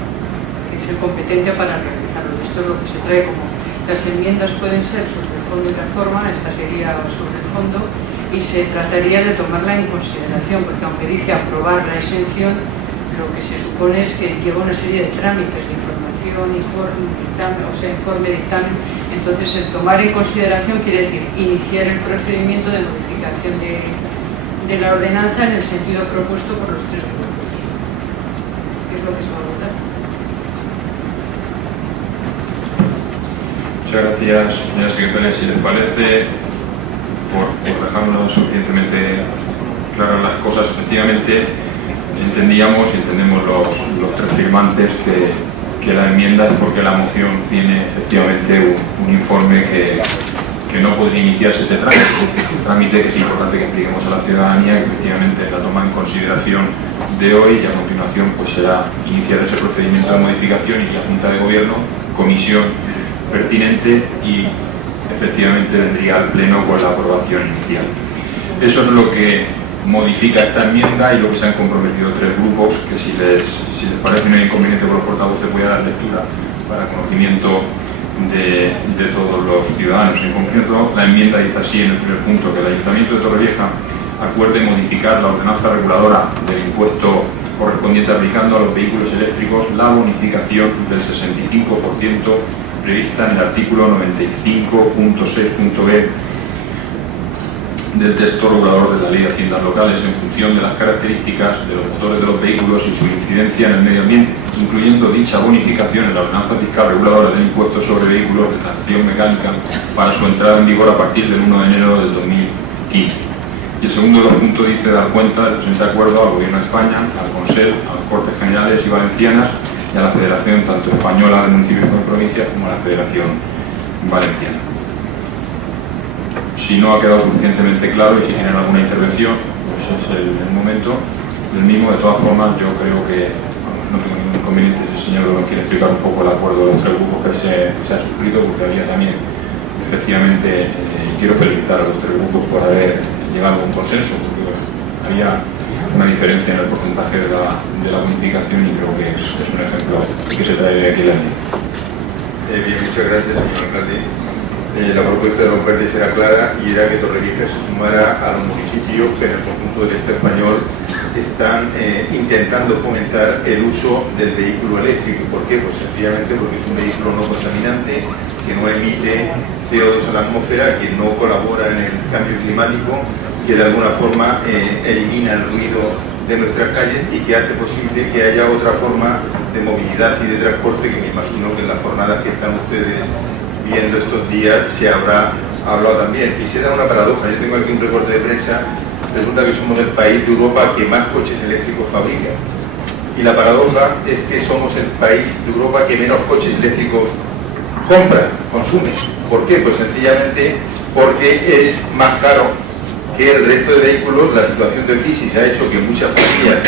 que es el competente para realizarlo. Esto es lo que se trae como las enmiendas pueden ser sobre el fondo y la forma, esta sería sobre el fondo, y se trataría de tomarla en consideración, porque aunque dice aprobar la exención, lo que se supone es que lleva una serie de trámites de información, informe, dictamen. Entonces, el tomar en consideración quiere decir iniciar el procedimiento de modificación de la ordenanza en el sentido propuesto por los tres grupos. ¿Qué es lo que se va a votar? Muchas gracias, señora secretaria. Si les parece, por dejarnos suficientemente claras las cosas, efectivamente entendíamos y entendemos los tres firmantes que la enmienda es porque la moción tiene efectivamente un informe que no podría iniciarse ese trámite. Un trámite que es importante que expliquemos a la ciudadanía, que efectivamente la toma en consideración de hoy, y a continuación pues será iniciar ese procedimiento de modificación y la Junta de Gobierno, comisión pertinente, y efectivamente vendría al Pleno con la aprobación inicial. Eso es lo que modifica esta enmienda y lo que se han comprometido tres grupos, que si les parece no hay inconveniente por los portavoces voy a dar lectura para conocimiento de todos los ciudadanos. En concreto, la enmienda dice así en el primer punto: que el Ayuntamiento de Torrevieja acuerde modificar la ordenanza reguladora del impuesto correspondiente aplicando a los vehículos eléctricos la bonificación del 65% prevista en el artículo 95.6.b del texto regulador de la Ley de Haciendas Locales en función de las características de los motores de los vehículos y su incidencia en el medio ambiente, incluyendo dicha bonificación en la ordenanza fiscal reguladora del impuesto sobre vehículos de tracción mecánica para su entrada en vigor a partir del 1 de enero del 2015. Y el segundo de los puntos dice dar cuenta del presente acuerdo al Gobierno de España, al Consell, a las Cortes Generales y Valencianas y a la Federación tanto española de municipios como provincias como a la Federación Valenciana. Si no ha quedado suficientemente claro y si tienen alguna intervención, pues es el momento del mismo. De todas formas, yo creo que no tengo ningún inconveniente si el señor nos quiere explicar un poco el acuerdo de los tres grupos que se ha suscrito, porque había también, efectivamente, quiero felicitar a los tres grupos por haber llegado a un consenso, porque había una diferencia en el porcentaje de la bonificación y creo que es un ejemplo que se trae aquí la ley. Bien, muchas gracias, señor alcalde. La propuesta de los verdes era clara y era que Torrevieja se sumara a los municipios que en el conjunto del Estado español están intentando fomentar el uso del vehículo eléctrico. ¿Por qué? Pues sencillamente porque es un vehículo no contaminante, que no emite CO2 a la atmósfera, que no colabora en el cambio climático, que de alguna forma elimina el ruido de nuestras calles y que hace posible que haya otra forma de movilidad y de transporte que me imagino que en las jornadas que están ustedes viendo estos días se habrá hablado también. Y se da una paradoja. Yo tengo aquí un recorte de prensa. Resulta que somos el país de Europa que más coches eléctricos fabrica. Y la paradoja es que somos el país de Europa que menos coches eléctricos compra, consume. ¿Por qué? Pues sencillamente porque es más caro que el resto de vehículos. La situación de crisis ha hecho que muchas familias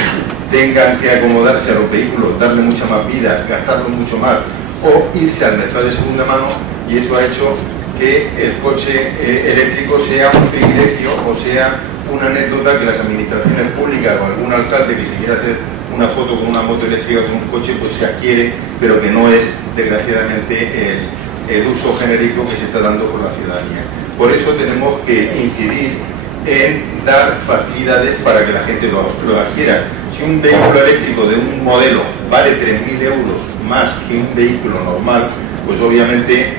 tengan que acomodarse a los vehículos, darle mucha más vida, gastarlo mucho más o irse al mercado de segunda mano, y eso ha hecho que el coche eléctrico sea un privilegio o sea una anécdota que las administraciones públicas o algún alcalde que se quiera hacer una foto con una moto eléctrica con un coche pues se adquiere, pero que no es desgraciadamente el uso genérico que se está dando por la ciudadanía. Por eso tenemos que incidir en dar facilidades para que la gente lo adquiera. Si un vehículo eléctrico de un modelo vale 3.000 euros más que un vehículo normal, pues obviamente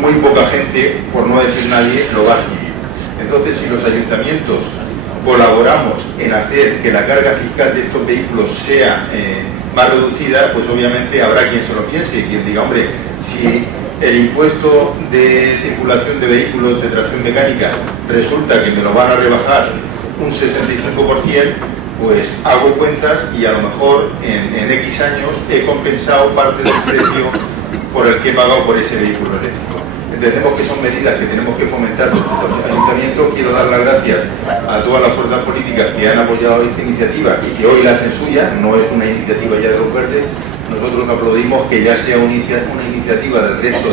muy poca gente, por no decir nadie, lo va a adquirir. Entonces, si los ayuntamientos colaboramos en hacer que la carga fiscal de estos vehículos sea más reducida, pues obviamente habrá quien se lo piense y quien diga, hombre, si el impuesto de circulación de vehículos de tracción mecánica resulta que me lo van a rebajar un 65%, pues hago cuentas y a lo mejor en X años he compensado parte del precio por el que he pagado por ese vehículo eléctrico. Entendemos que son medidas que tenemos que fomentar desde los ayuntamientos. Quiero dar las gracias a todas las fuerzas políticas que han apoyado esta iniciativa y que hoy la hacen suya. No es una iniciativa ya de los verdes. Nosotros aplaudimos que ya sea una iniciativa del resto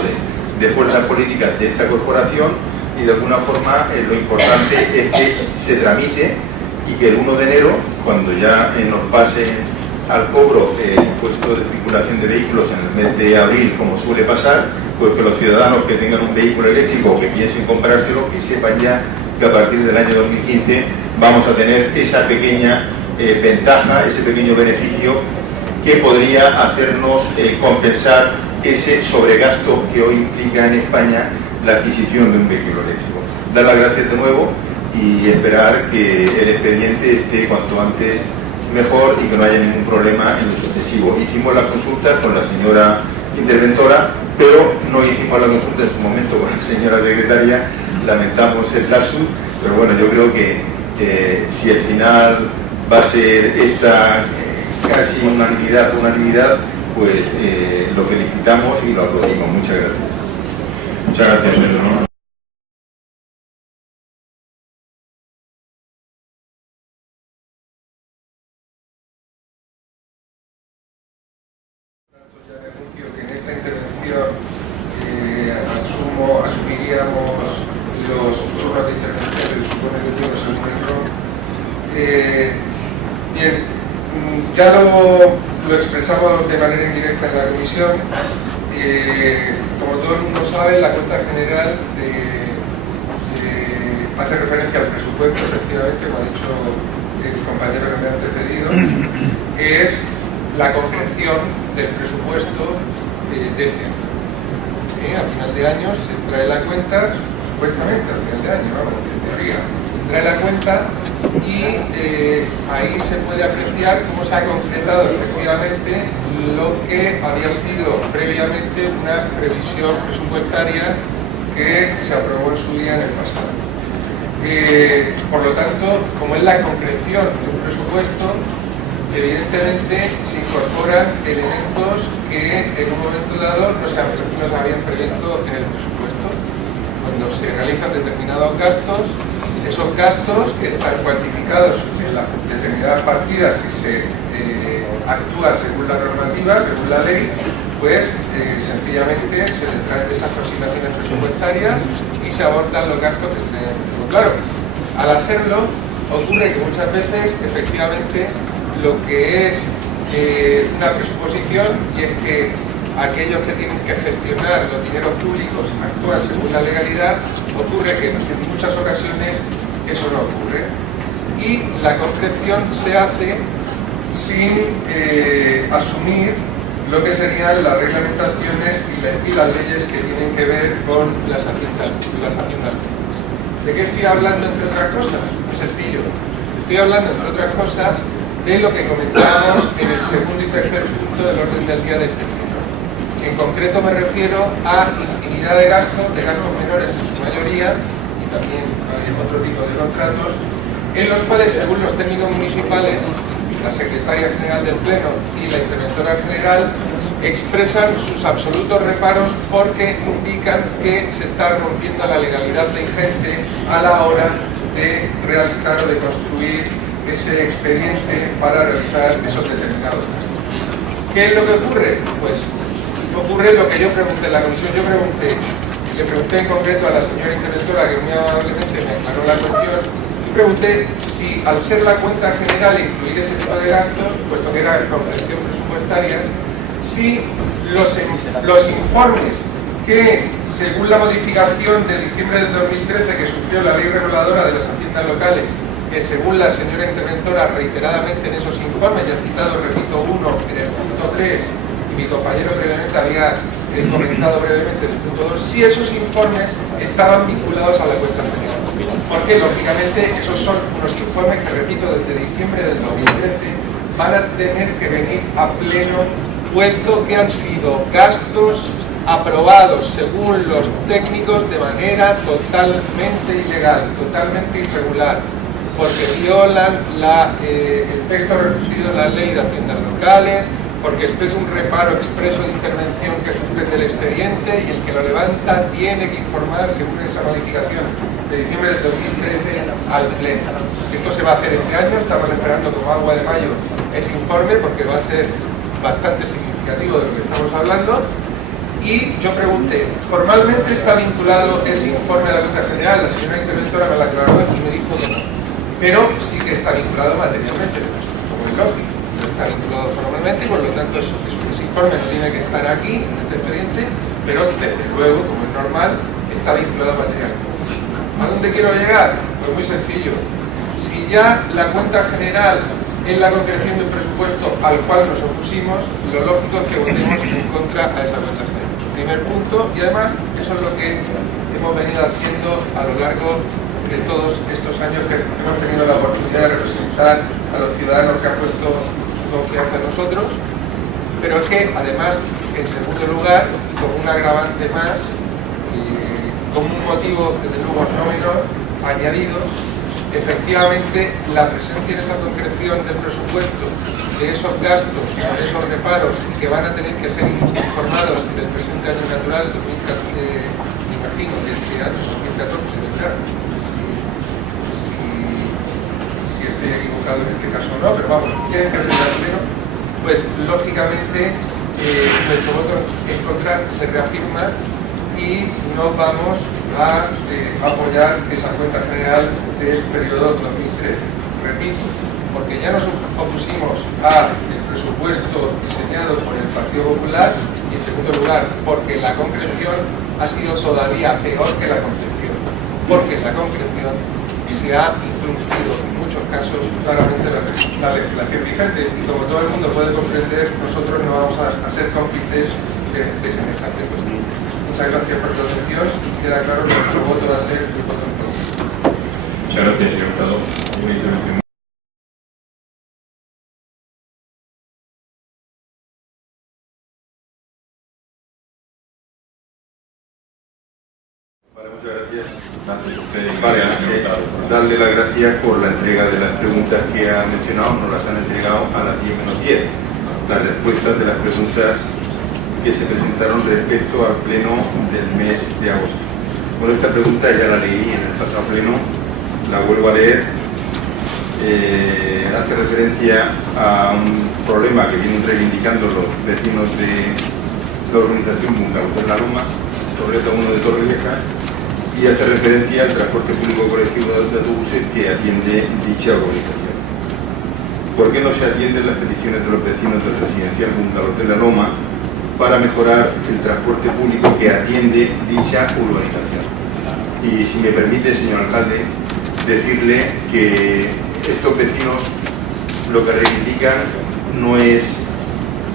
de fuerzas políticas de esta corporación, y de alguna forma lo importante es que se tramite y que el 1 de enero, cuando ya nos pase al cobro el impuesto de circulación de vehículos en el mes de abril, como suele pasar, pues que los ciudadanos que tengan un vehículo eléctrico o que piensen comprárselo, que sepan ya que a partir del año 2015 vamos a tener esa pequeña ventaja, ese pequeño beneficio que podría hacernos compensar ese sobregasto que hoy implica en España la adquisición de un vehículo eléctrico. Dar las gracias de nuevo y esperar que el expediente esté cuanto antes mejor y que no haya ningún problema en lo sucesivo. Hicimos la consulta con la señora interventora, pero no hicimos la consulta en su momento con la señora secretaria. Lamentamos el lapsus, pero bueno, yo creo que si al final va a ser esta casi unanimidad, pues lo felicitamos y lo aplaudimos. Muchas gracias. Muchas gracias, señor. Ya le anuncio que en esta intervención asumiríamos los turnos de intervención que supone que tenemos en el metro. Bien, ya lo expresamos de manera indirecta en la comisión. Como todo el mundo sabe, la cuenta general hace referencia al presupuesto, efectivamente, como ha dicho el compañero que me ha antecedido, que es la concreción del presupuesto de este año. A final de año se trae la cuenta, supuestamente a final de año, vamos, en teoría, se trae la cuenta y ahí se puede apreciar cómo se ha concretado efectivamente lo que había sido previamente una previsión presupuestaria que se aprobó en su día en el pasado. Por lo tanto, como es la concreción de un presupuesto, evidentemente se incorporan elementos que en un momento dado no se habían previsto en el presupuesto. Cuando se realizan determinados gastos, esos gastos que están cuantificados en las determinadas partidas, si se actúa según la normativa, según la ley, pues sencillamente se le traen esas aproximaciones presupuestarias y se abordan los gastos que se tienen. Claro, al hacerlo ocurre que muchas veces efectivamente lo que es una presuposición, y es que aquellos que tienen que gestionar los dineros públicos actúan según la legalidad, ocurre que en muchas ocasiones eso no ocurre y la concreción se hace sin asumir lo que serían las reglamentaciones y las leyes que tienen que ver con las haciendas públicas. ¿De qué estoy hablando, entre otras cosas? Muy sencillo. Estoy hablando, entre otras cosas, de lo que comentábamos en el segundo y tercer punto del orden del día de este pleno. En concreto me refiero a infinidad de gastos menores en su mayoría, y también hay otro tipo de contratos, en los cuales, según los técnicos municipales, la Secretaria General del Pleno y la Interventora General expresan sus absolutos reparos porque indican que se está rompiendo la legalidad vigente a la hora de realizar o de construir ese expediente para realizar esos determinados gastos. ¿Qué es lo que ocurre? Pues ocurre lo que yo pregunté en la comisión. Le pregunté en concreto a la señora interventora, que muy amablemente me aclaró la cuestión, y pregunté si al ser la cuenta general incluir ese tipo de gastos, puesto que era concreción presupuestaria, si los informes que, según la modificación de diciembre del 2013 que sufrió la ley reguladora de las haciendas locales, que según la señora interventora reiteradamente en esos informes, ya he citado, repito, uno en el punto 3, y mi compañero previamente había comentado brevemente en el punto 2, si esos informes estaban vinculados a la cuenta general. Porque, lógicamente, esos son unos informes que, repito, desde diciembre del 2013 van a tener que venir a pleno, puesto que han sido gastos aprobados según los técnicos de manera totalmente ilegal, totalmente irregular, porque violan el texto referido en la ley de haciendas locales, porque expresa un reparo expreso de intervención que suspende el expediente y el que lo levanta tiene que informar, según esa modificación de diciembre del 2013, al Pleno. Esto se va a hacer este año, estamos esperando como agua de mayo ese informe porque va a ser bastante significativo de lo que estamos hablando. Y yo pregunté, ¿formalmente está vinculado ese informe a la cuenta general? La señora interventora me lo aclaró y me dijo que no. Pero sí que está vinculado materialmente, como es lógico. No está vinculado formalmente y por lo tanto ese informe no tiene que estar aquí, en este expediente, pero desde luego, como es normal, está vinculado materialmente. ¿A dónde quiero llegar? Pues muy sencillo. Si ya la cuenta general es la concreción de un presupuesto al cual nos opusimos, lo lógico es que votemos en contra a esa cuenta general. Primer punto, y además eso es lo que hemos venido haciendo a lo largo de todos estos años que hemos tenido la oportunidad de representar a los ciudadanos que han puesto su confianza en nosotros, pero es que además, en segundo lugar, y como un agravante más, como un motivo desde luego no menor, añadido, efectivamente la presencia en esa concreción del presupuesto de esos gastos, de esos reparos que van a tener que ser informados en el presente año natural, 2014, me imagino que este año 2014 vendrá, si estoy equivocado en este caso o no, pero vamos, quieren que venga pleno, pues lógicamente nuestro voto en contra se reafirma y no vamos a apoyar esa cuenta general del periodo 2013. Repito, porque ya nos opusimos al presupuesto diseñado por el Partido Popular y en segundo lugar porque la concreción ha sido todavía peor que la concepción. porque en la concreción se ha infringido en muchos casos claramente la legislación vigente, y como todo el mundo puede comprender, nosotros no vamos a ser cómplices de semejante cuestión. Muchas gracias por su atención y queda claro que nuestro voto va a ser el voto en contra. Muchas gracias, señor Hurtado. Una intervención. Vale, muchas gracias. Gracias a usted. Vale, Señor Hurtado. darle las gracias por la entrega de las preguntas que ha mencionado. Nos las han entregado a las 10 menos 10. Las respuestas de las preguntas que se presentaron respecto al pleno del mes de agosto. Bueno, esta pregunta ya la leí en el pasado pleno, la vuelvo a leer. Hace referencia a un problema que vienen reivindicando los vecinos de la organización Bungalows de la Loma, sobre todo uno de Torrevieja, y hace referencia al transporte público colectivo de autobuses que atiende dicha organización. ¿Por qué no se atienden las peticiones de los vecinos del residencial Bungalows de la Loma para mejorar el transporte público que atiende dicha urbanización? Y si me permite, señor alcalde, decirle que estos vecinos lo que reivindican no es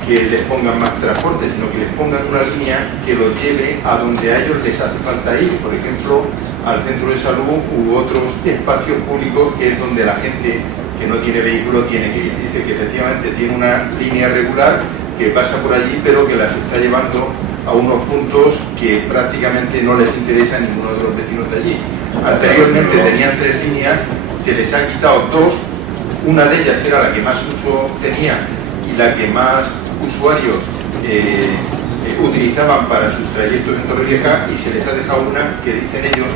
que les pongan más transporte, sino que les pongan una línea que los lleve a donde a ellos les hace falta ir, por ejemplo, al centro de salud u otros espacios públicos que es donde la gente que no tiene vehículo tiene que ir. Dice que efectivamente tiene una línea regular que pasa por allí, pero que las está llevando a unos puntos que prácticamente no les interesa a ninguno de los vecinos de allí. Anteriormente tenían 3 líneas, se les ha quitado 2, una de ellas era la que más uso tenía y la que más usuarios utilizaban para sus trayectos en Torrevieja, y se les ha dejado una que dicen ellos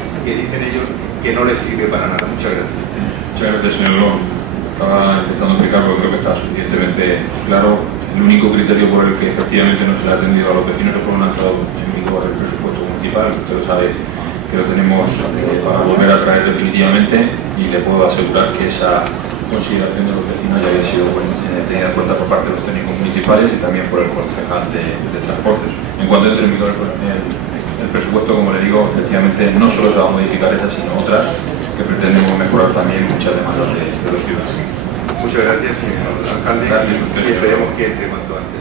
que no les sirve para nada. Muchas gracias. Muchas gracias, señor Lón. Estaba intentando explicarlo, creo que está suficientemente claro. El único criterio por el que efectivamente no se le ha atendido a los vecinos es por un entrado en vigor del presupuesto municipal. Usted lo sabe que lo tenemos para volver a traer definitivamente, y le puedo asegurar que esa consideración de los vecinos ya había sido tenida en cuenta por parte de los técnicos municipales y también por el concejal de transportes. En cuanto entre en vigor el presupuesto, como le digo, efectivamente no solo se va a modificar esa, sino otras que pretendemos mejorar también muchas demandas de los ciudadanos. Muchas gracias, señor alcalde, Gracias, y esperemos que entre cuanto antes.